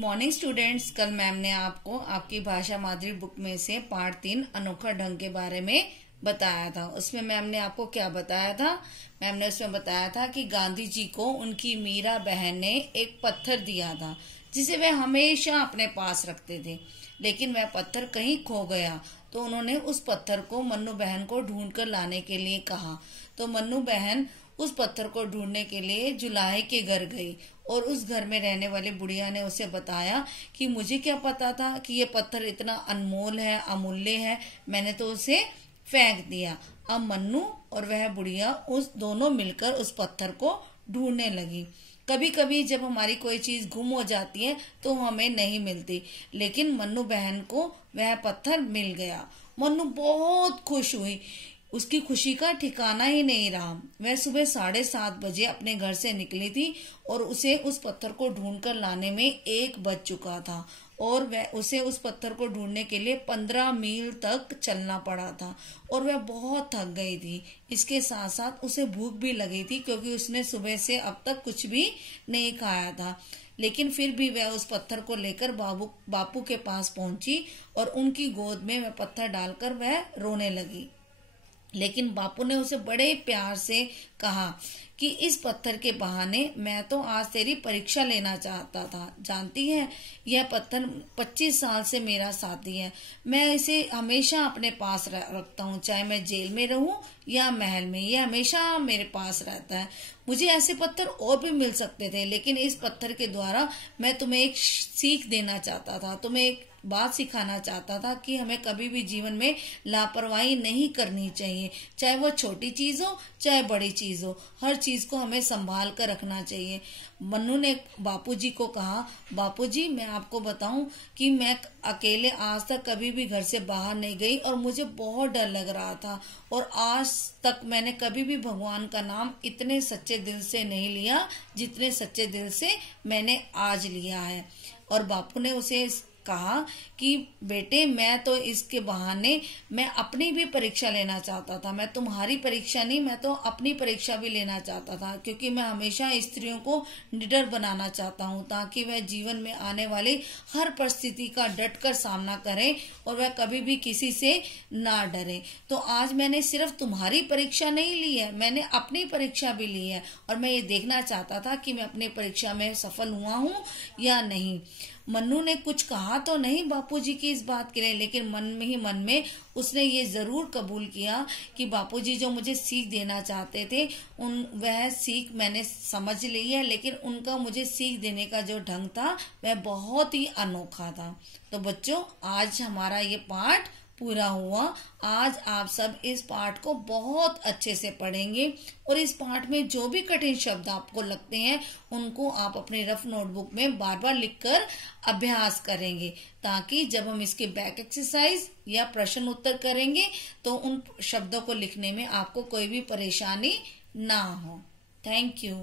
Morning students. कल ma'am ने आपको आपकी भाषा माधुरी बुक में से पार्ट 3 अनोखा ढंग के बारे में बताया था। उसमें मैम ने आपको क्या बताया था? मैम ने उसमें बताया था कि गांधी जी को उनकी मीरा बहन ने एक पत्थर दिया था जिसे वे हमेशा अपने पास रखते थे, लेकिन वह पत्थर कहीं खो गया। तो उन्होंने उस पत्थर को मन्नू बहन को ढूंढ कर लाने के लिए कहा। तो मन्नू बहन उस पत्थर को ढूंढने के लिए जुलाहे के घर गई और उस घर में रहने वाली बुढ़िया ने उसे बताया कि मुझे क्या पता था कि ये पत्थर इतना अनमोल है, अमूल्य है, मैंने तो उसे फेंक दिया। अब मन्नू और वह बुढ़िया उस दोनों मिलकर उस पत्थर को ढूंढने लगी। कभी कभी जब हमारी कोई चीज गुम हो जाती है तो हमें नहीं मिलती, लेकिन मन्नू बहन को वह पत्थर मिल गया। मन्नू बहुत खुश हुई, उसकी खुशी का ठिकाना ही नहीं रहा। वह सुबह 7:30 बजे अपने घर से निकली थी और उसे उस पत्थर को ढूंढकर लाने में 1 बज चुका था और वह उसे उस पत्थर को ढूंढने के लिए 15 मील तक चलना पड़ा था और वह बहुत थक गई थी। इसके साथ साथ उसे भूख भी लगी थी क्योंकि उसने सुबह से अब तक कुछ भी नहीं खाया था। लेकिन फिर भी वह उस पत्थर को लेकर बापू के पास पहुंची और उनकी गोद में वह पत्थर डालकर वह रोने लगी। लेकिन बापू ने उसे बड़े प्यार से कहा कि इस पत्थर के बहाने मैं तो आज तेरी परीक्षा लेना चाहता था। जानती है, यह पत्थर 25 साल से मेरा साथी है। मैं इसे हमेशा अपने पास रखता हूँ, चाहे मैं जेल में रहूं या महल में, यह हमेशा मेरे पास रहता है। मुझे ऐसे पत्थर और भी मिल सकते थे, लेकिन इस पत्थर के द्वारा मैं तुम्हें एक सीख देना चाहता था, तुम्हें एक बात सिखाना चाहता था कि हमें कभी भी जीवन में लापरवाही नहीं करनी चाहिए। चाहे वो छोटी चीज हो चाहे बड़ी चीज हो, हर चीज को हमें संभाल कर रखना चाहिए। मन्नू ने बापूजी को कहा, बापूजी मैं आपको बताऊं कि मैं अकेले आज तक कभी भी घर से बाहर नहीं गई और मुझे बहुत डर लग रहा था और आज तक मैंने कभी भी भगवान का नाम इतने सच्चे दिल से नहीं लिया जितने सच्चे दिल से मैंने आज लिया है। और बापू ने उसे कहा कि बेटे मैं तो इसके बहाने मैं अपनी भी परीक्षा लेना चाहता था। मैं तुम्हारी परीक्षा नहीं, मैं तो अपनी परीक्षा भी लेना चाहता था, क्योंकि मैं हमेशा स्त्रियों को निडर बनाना चाहता हूँ ताकि वह जीवन में आने वाली हर परिस्थिति का डटकर सामना करें और वह कभी भी किसी से ना डरे। तो आज मैंने सिर्फ तुम्हारी परीक्षा नहीं ली है, मैंने अपनी परीक्षा भी ली है और मैं ये देखना चाहता था कि मैं अपनी परीक्षा में सफल हुआ हूँ या नहीं। मन्नू ने कुछ कहा तो नहीं बापूजी की इस बात के लिए, लेकिन मन में ही मन में उसने ये जरूर कबूल किया कि बापूजी जो मुझे सीख देना चाहते थे वह सीख मैंने समझ ली है, लेकिन उनका मुझे सीख देने का जो ढंग था वह बहुत ही अनोखा था। तो बच्चों आज हमारा ये पाठ पूरा हुआ। आज आप सब इस पाठ को बहुत अच्छे से पढ़ेंगे और इस पाठ में जो भी कठिन शब्द आपको लगते हैं उनको आप अपने रफ नोटबुक में बार बार लिखकर अभ्यास करेंगे, ताकि जब हम इसके बैक एक्सरसाइज या प्रश्न उत्तर करेंगे तो उन शब्दों को लिखने में आपको कोई भी परेशानी ना हो। Thank you.